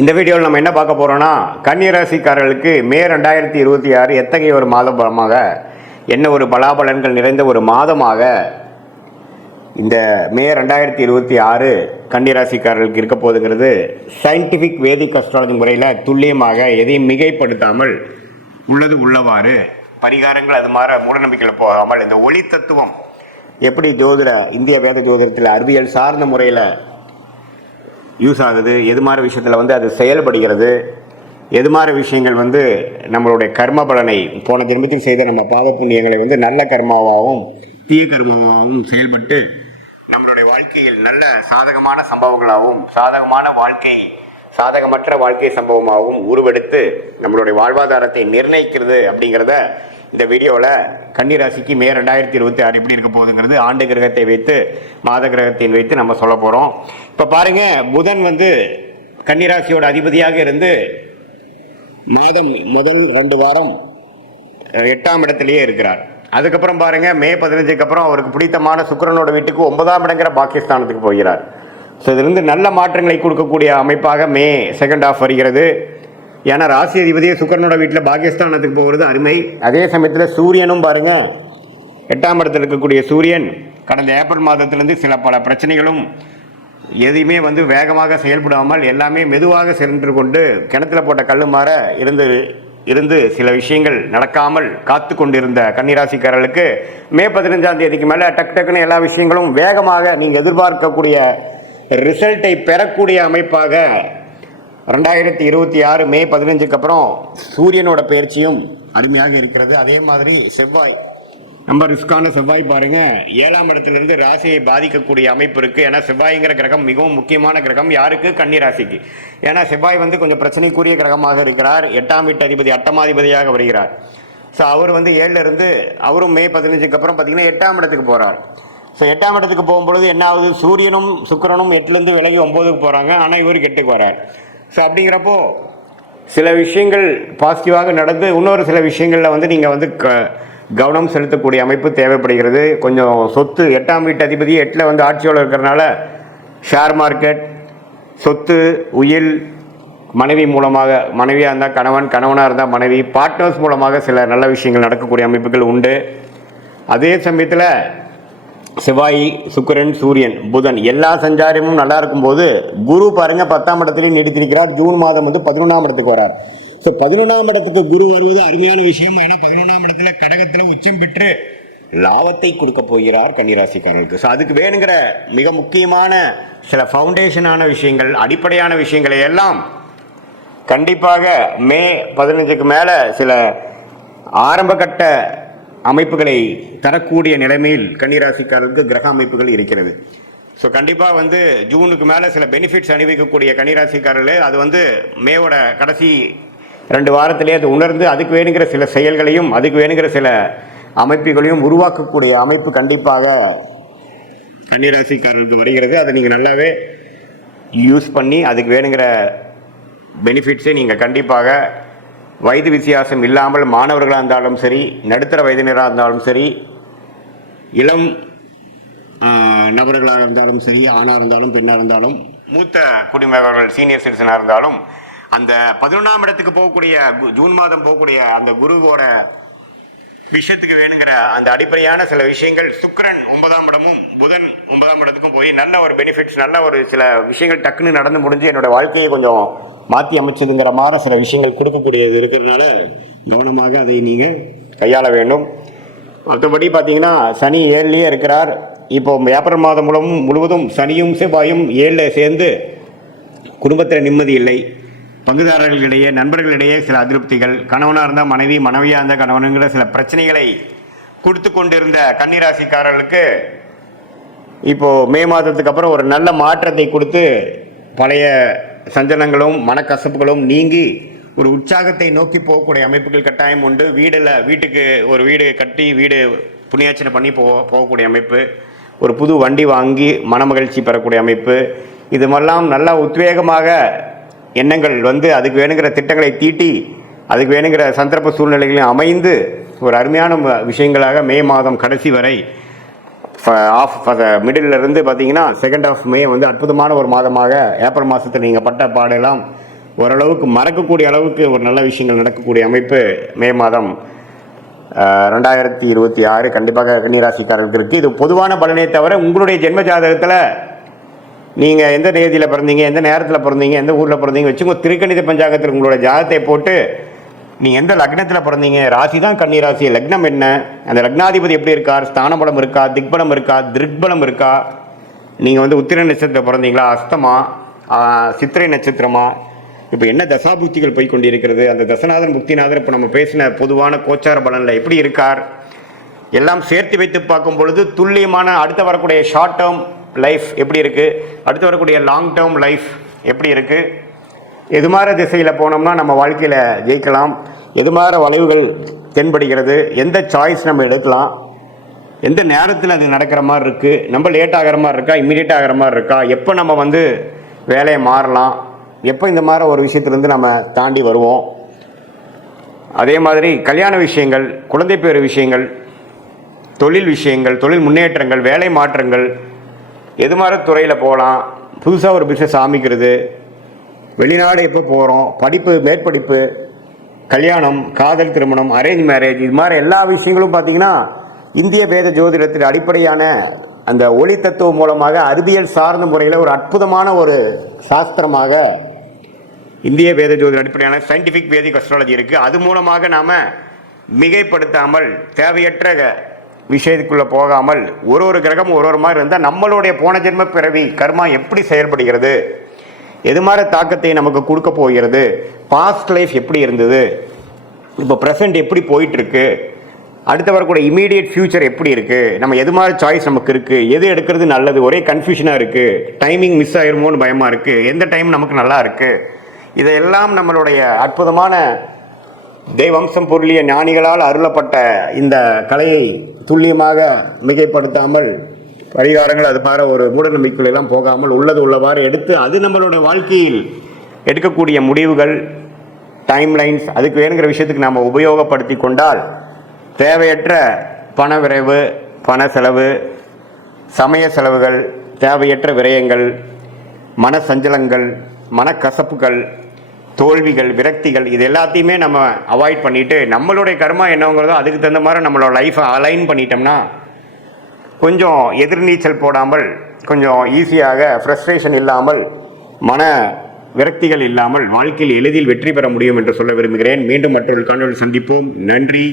இந்த வீடியோவில் நம்ம என்ன பார்க்க போகிறோம்னா, கன்னிராசிக்காரர்களுக்கு மே 2026 எத்தகைய ஒரு மாதமாக, என்ன ஒரு பலாபலன்கள் நிறைந்த ஒரு மாதமாக இந்த மே 2026 கன்னிராசிக்காரர்களுக்கு இருக்க போகுதுங்கிறது சயின்டிஃபிக் வேதிக் அஸ்ட்ராலஜி முறையில் துல்லியமாக எதையும் மிகைப்படுத்தாமல் உள்ளது உள்ளவாறு பரிகாரங்கள் அது மாதிரி மூடநம்பிக்கையில் போகாமல் இந்த ஒளி தத்துவம் எப்படி இந்திய வேத ஜோதிடத்தில் அறிவியல் சார்ந்த முறையில் யூஸ் ஆகுது, எது மாதிரி விஷயத்தில் அது செயல்படுகிறது, எது மாதிரி விஷயங்கள் நம்மளுடைய கர்ம பலனை போன ஜென்மத்தில் செய்த நம்ம பாவ புண்ணியங்களை நல்ல கர்மாவாகவும் தீய கர்மாவாகவும் செயல்பட்டு நம்மளுடைய வாழ்க்கையில் நல்ல சாதகமான சம்பவங்களாகவும் சாதகமற்ற வாழ்க்கை சம்பவமாகவும் உருவெடுத்து நம்மளுடைய வாழ்வாதாரத்தை நிர்ணயிக்கிறது அப்படிங்கிறத இந்த வீடியோவில் கன்னிராசிக்கு மே 2026 எப்படி இருக்க போகுதுங்கிறது ஆண்டு கிரகத்தை வைத்து மாத கிரகத்தையும் வைத்து நம்ம சொல்ல போகிறோம். இப்போ பாருங்கள், புதன் கன்னிராசியோட அதிபதியாக இருந்து மாதம் முதல் 2 வாரம் 8ஆம் இடத்திலேயே இருக்கிறார். அதுக்கப்புறம் பாருங்கள், மே 15க்கு அப்புறம் அவருக்கு பிடித்தமான சுக்கிரனோட வீட்டுக்கு 9ஆம் இடங்கிற பாகிஸ்தானத்துக்கு போகிறார். ஸோ இதிலிருந்து நல்ல மாற்றங்களை கொடுக்கக்கூடிய அமைப்பாக மே செகண்ட் ஹாஃப் வருகிறது. ஏன்னா ராசி அதிபதியே சுக்கிரனோட வீட்டில் பாகிஸ்தானத்துக்கு போகிறது அருமை. அதே சமயத்தில் சூரியனும் பாருங்கள், 8ஆம் இடத்தில் இருக்கக்கூடிய சூரியன் கடந்த ஏப்ரல் மாதத்திலிருந்து பல பிரச்சனைகளும் எதையுமே வேகமாக செயல்படாமல் எல்லாமே மெதுவாக சென்று கொண்டு கிணத்துல போட்ட கல்லு மாற இருந்து சில விஷயங்கள் நடக்காமல் காத்து கொண்டிருந்த கன்னிராசிக்காரர்களுக்கு மே 15ஆம் தேதிக்கு மேலே டக்குன்னு எல்லா விஷயங்களும் வேகமாக நீங்கள் எதிர்பார்க்கக்கூடிய ரிசல்ட்டை பெறக்கூடிய அமைப்பாக 2026 மே 15க்கு அப்புறம் சூரியனோட பயிற்சியும் அருமையாக இருக்கிறது. அதே மாதிரி செவ்வாய், நம்ம ரிஸ்கான செவ்வாய் பாருங்க 7ஆம் இடத்திலிருந்து ராசியை பாதிக்கக்கூடிய அமைப்பு இருக்கு. ஏன்னா செவ்வாய்ங்கிற கிரகம் மிகவும் முக்கியமான கிரகம். யாருக்கு? கன்னிராசிக்கு. ஏன்னா செவ்வாய் கொஞ்சம் பிரச்சனைக்குரிய கிரகமாக இருக்கிறார். 8ஆம் வீட்டு அதிபதி அட்டமாதிபதியாக வருகிறார். ஸோ அவர் 7ல இருந்து அவரும் மே 15க்கு அப்புறம் பார்த்தீங்கன்னா 8ஆம் இடத்துக்கு போறார். ஸோ 8ஆம் இடத்துக்கு போகும்பொழுது என்ன ஆகுது? சூரியனும் சுக்கிரனும் 8லேருந்து விலகி 9க்கு போறாங்க. ஆனால் இவர் 8க்கு வரார். ஸோ அப்படிங்கிறப்போ சில விஷயங்கள் பாசிட்டிவாக நடந்து இன்னொரு சில விஷயங்களில் நீங்கள் கவனம் செலுத்தக்கூடிய அமைப்பு தேவைப்படுகிறது. கொஞ்சம் சொத்து 8ஆம் வீட்டு அதிபதி 8ல் ஆட்சியோடு இருக்கிறனால ஷேர் மார்க்கெட், சொத்து, உயில், மனைவி மூலமாக, மனைவியாக இருந்தால் கணவன், கணவனாக இருந்தால் மனைவி, பார்ட்னர்ஸ் மூலமாக சில நல்ல விஷயங்கள் நடக்கக்கூடிய அமைப்புகள் உண்டு. அதே சமயத்தில் செவ்வாய், சுக்கிரன், சூரியன், புதன் எல்லா சஞ்சாரமும் நல்லா இருக்கும்போது குரு பாருங்க 10ஆம் இடத்துலையும் நீடித்திருக்கிறார். ஜூன் மாதம் 11ஆம் இடத்துக்கு வரார். ஸோ 11ஆம் இடத்துக்கு குரு வருவது அருமையான விஷயம். ஏன்னா 11ஆம் இடத்துல கடகத்தில் உச்சம் பெற்று லாபத்தை கொடுக்க போகிறார் கன்னிராசிக்காரர்களுக்கு. ஸோ அதுக்கு வேணுங்கிற மிக முக்கியமான சில ஃபவுண்டேஷனான விஷயங்கள், அடிப்படையான விஷயங்களை எல்லாம் கண்டிப்பாக மே 15க்கு மேலே சில ஆரம்பகட்ட அமைப்புகளை தரக்கூடிய நிலைமையில் கன்னிராசிக்காரர்களுக்கு கிரக அமைப்புகள் இருக்கிறது. ஸோ கண்டிப்பாக ஜூனுக்கு மேலே சில பெனிஃபிட்ஸ் அணிவிக்கக்கூடிய கன்னிராசிக்காரர்கள் அது மேவோட கடைசி 2 வாரத்திலே அது உணர்ந்து அதுக்கு வேணுங்கிற சில செயல்களையும் அதுக்கு வேணுங்கிற சில அமைப்புகளையும் உருவாக்கக்கூடிய அமைப்பு கண்டிப்பாக கன்னிராசிக்காரர்களுக்கு வருகிறது. அதை நீங்கள் நல்லாவே யூஸ் பண்ணி அதுக்கு வேணுங்கிற பெனிஃபிட்ஸை நீங்கள் கண்டிப்பாக வயது வித்தியாசம் இல்லாமல் மாணவர்களாக இருந்தாலும் சரி, நடுத்தர வயதினராக இருந்தாலும் சரி, இளம் நபர்களாக இருந்தாலும் சரி, ஆணாக இருந்தாலும் பெண்ணாக இருந்தாலும், மூத்த குடிமகர்கள் சீனியர் சிட்டிசனாக இருந்தாலும், அந்த 11ஆம் இடத்துக்கு போகக்கூடிய ஜூன் மாதம் போகக்கூடிய அந்த குருவோட விஷயத்துக்கு வேணுங்கிற அந்த அடிப்படையான சில விஷயங்கள் சுக்கிரன் 9ஆம் இடமும் புதன் 9ஆம் இடத்துக்கும் போய் நல்ல ஒரு பெனிஃபிட்ஸ், நல்ல ஒரு சில விஷயங்கள் டக்குன்னு நடந்து முடிஞ்சு என்னோட வாழ்க்கையை கொஞ்சம் மாற்றி அமைச்சதுங்கிற மாதிரி சில விஷயங்கள் கொடுக்கக்கூடியது இருக்கிறதுனால கவனமாக அதை நீங்கள் கையாள வேண்டும். மற்றபடி பார்த்தீங்கன்னா சனி 7லேயே இருக்கிறார். இப்போ ஏப்ரல் மாதம் முழுவதும் சனியும் செவ்வாயும் 7ல் சேர்ந்து குடும்பத்தில் நிம்மதி இல்லை, பங்குதாரர்களிடையே நண்பர்களிடையே சில அதிருப்திகள், கணவனாக இருந்தால் மனைவி, மனைவியாக இருந்தால் கணவனுங்கிற சில பிரச்சனைகளை கொடுத்து கொண்டிருந்த கன்னிராசிக்காரர்களுக்கு இப்போது மே மாதத்துக்கு அப்புறம் ஒரு நல்ல மாற்றத்தை கொடுத்து பழைய சஞ்சலங்களும் மனக்கசப்புகளும் நீங்கி ஒரு உற்சாகத்தை நோக்கி போகக்கூடிய அமைப்புகள் கட்டாயம் உண்டு. வீட்டுக்கு ஒரு வீடு கட்டி வீடு புண்ணியாச்சனை பண்ணி போகக்கூடிய அமைப்பு, ஒரு புது வண்டி வாங்கி மனமகிழ்ச்சி பெறக்கூடிய அமைப்பு, இது மாதிரிலாம் நல்ல உத்வேகமாக எண்ணங்கள் அதுக்கு வேணுங்கிற திட்டங்களை தீட்டி அதுக்கு வேணுங்கிற சந்தர்ப்ப சூழ்நிலைகளையும் அமைந்து ஒரு அருமையான விஷயங்களாக மே மாதம் கடைசி வரை மிடில் இருந்து பார்த்தீங்கன்னா செகண்ட் ஆஃப் மே அற்புதமான ஒரு மாதமாக ஏப்ரல் மாதத்தில் நீங்கள் பட்ட பாடெல்லாம் ஓரளவுக்கு மறக்கக்கூடிய அளவுக்கு ஒரு நல்ல விஷயங்கள் நடக்கக்கூடிய அமைப்பு மே மாதம் 2026 கண்டிப்பாக கன்னிராசிக்காரர்களுக்கு இருக்குது. இது பொதுவான பலனே தவிர உங்களுடைய ஜென்ம ஜாதகத்தில் நீங்கள் எந்த தேதியில் பிறந்தீங்க, எந்த நேரத்தில் பிறந்தீங்க, எந்த ஊரில் பிறந்தீங்க வச்சுக்கோ. திருக்கணித பஞ்சாங்கத்தில் உங்களோட ஜாதகத்தை போட்டு நீங்கள் எந்த லக்னத்தில் பிறந்தீங்க, ராசி தான் கன்னிராசி, லக்னம் என்ன, அந்த லக்னாதிபதி எப்படி இருக்கார், ஸ்தானபலம் இருக்கா, திக்பலம் இருக்கா, திருக்பலம் இருக்கா, நீங்கள் உத்திர நட்சத்திரத்தில் பிறந்தீங்களா, அஸ்தமா, சித்திரை நட்சத்திரமா, இப்போ என்ன தசாபுக்திகள் போய் கொண்டு இருக்கிறது, அந்த தசநாதன் புக்திநாதன் இப்போ நம்ம பேசின பொதுவான கோச்சார பலனில் எப்படி இருக்கார், எல்லாம் சேர்த்து வைத்து பார்க்கும் பொழுது துல்லியமான அடுத்து வரக்கூடிய ஷார்ட் டேர்ம் லைஃப் எப்படி இருக்குது, அடுத்து வரக்கூடிய லாங் டேர்ம் லைஃப் எப்படி இருக்குது, எது மாதிரி திசையில் போனோம்னா நம்ம வாழ்க்கையில் ஜெயிக்கலாம், எது மாதிரி வளைவுகள் தென்படுகிறது, எந்த சாய்ஸ் நம்ம எடுக்கலாம், எந்த நேரத்தில் அது நடக்கிற மாதிரி இருக்குது, நம்ம லேட் ஆகிற மாதிரி இருக்கா, இம்மிடியேட் ஆகிற மாதிரி இருக்கா, எப்போ நம்ம வேலையை மாறலாம், எப்போ இந்த மாதிரி ஒரு விஷயத்துலேருந்து நம்ம தாண்டி வருவோம். அதே மாதிரி கல்யாண விஷயங்கள், குழந்தை பேர் விஷயங்கள், தொழில் விஷயங்கள், தொழில் முன்னேற்றங்கள், வேலை மாற்றங்கள், எது மாதிரி துறையில் போகலாம், புதுசாக ஒரு பிஸ்னஸ் ஆரம்பிக்கிறது, வெளிநாடு எப்போ போகிறோம், படிப்பு, மேற்படிப்பு, கல்யாணம், காதல் திருமணம், அரேஞ்ச் மேரேஜ், இது மாதிரி எல்லா விஷயங்களும் பார்த்திங்கன்னா இந்திய வேத ஜோதிடத்தில் அடிப்படையான அந்த ஒளி தத்துவம் மூலமாக அறிவியல் சார்ந்த முறையில் ஒரு அற்புதமான ஒரு சாஸ்திரமாக இந்திய வேத ஜோதிட அடிப்படையான சயின்டிஃபிக் வேதிக் அஸ்ட்ராலஜி இருக்குது. அது மூலமாக நாம் மிகைப்படுத்தாமல் தேவையற்ற விஷயத்துக்குள்ளே போகாமல் ஒரு கிரகம் ஒரு மாதிரி இருந்தால் நம்மளுடைய போன ஜென்ம பிறவி கர்மா எப்படி செயல்படுகிறது, எது மாதிரி தாக்கத்தை நமக்கு கொடுக்க போகிறது, பாஸ்ட் லைஃப் எப்படி இருந்தது, இப்போ ப்ரெசண்ட் எப்படி போயிட்டுருக்கு, அடுத்து வரக்கூடிய இமீடியட் ஃபியூச்சர் எப்படி இருக்குது, நம்ம எது மாதிரி சாய்ஸ் நமக்கு இருக்குது, எது எடுக்கிறது நல்லது, ஒரே கன்ஃபியூஷனாக இருக்குது, டைமிங் மிஸ் ஆயிருமோன்னு பயமாக இருக்குது, எந்த டைம் நமக்கு நல்லா இருக்குது, இதையெல்லாம் நம்மளுடைய அற்புதமான தெய்வம்சம் பொருளிய ஞானிகளால் அருளப்பட்ட இந்த கலையை துல்லியமாக மிகைப்படுத்தாமல் பரிகாரங்கள் அது மாதிரி ஒரு மூடநம்பிக்கைகளெல்லாம் போகாமல் உள்ளது உள்ளவாறு எடுத்து அது நம்மளுடைய வாழ்க்கையில் எடுக்கக்கூடிய முடிவுகள், டைம்லைன்ஸ், அதுக்கு வேணுங்கிற விஷயத்துக்கு நாம் உபயோகப்படுத்தி கொண்டால் தேவையற்ற பண விரைவு, பண செலவு, சமய செலவுகள், தேவையற்ற விரயங்கள், மன சஞ்சலங்கள், மனக்கசப்புகள், தோல்விகள், விரக்திகள், இது எல்லாத்தையுமே நம்ம அவாய்ட் பண்ணிவிட்டு நம்மளுடைய கர்மா என்னங்கிறதோ அதுக்கு தகுந்த மாதிரி நம்மளோட லைஃப்பை அலைன் பண்ணிட்டோம்னா கொஞ்சம் எதிர்நீச்சல் போடாமல் கொஞ்சம் ஈஸியாக ஃப்ரஸ்ட்ரேஷன் இல்லாமல் மன விரக்திகள் இல்லாமல் வாழ்க்கையில் எளிதில் வெற்றி பெற முடியும் என்று சொல்ல விரும்புகிறேன். மீண்டும் மற்றொரு காணொளியில் சந்திப்போம். நன்றி.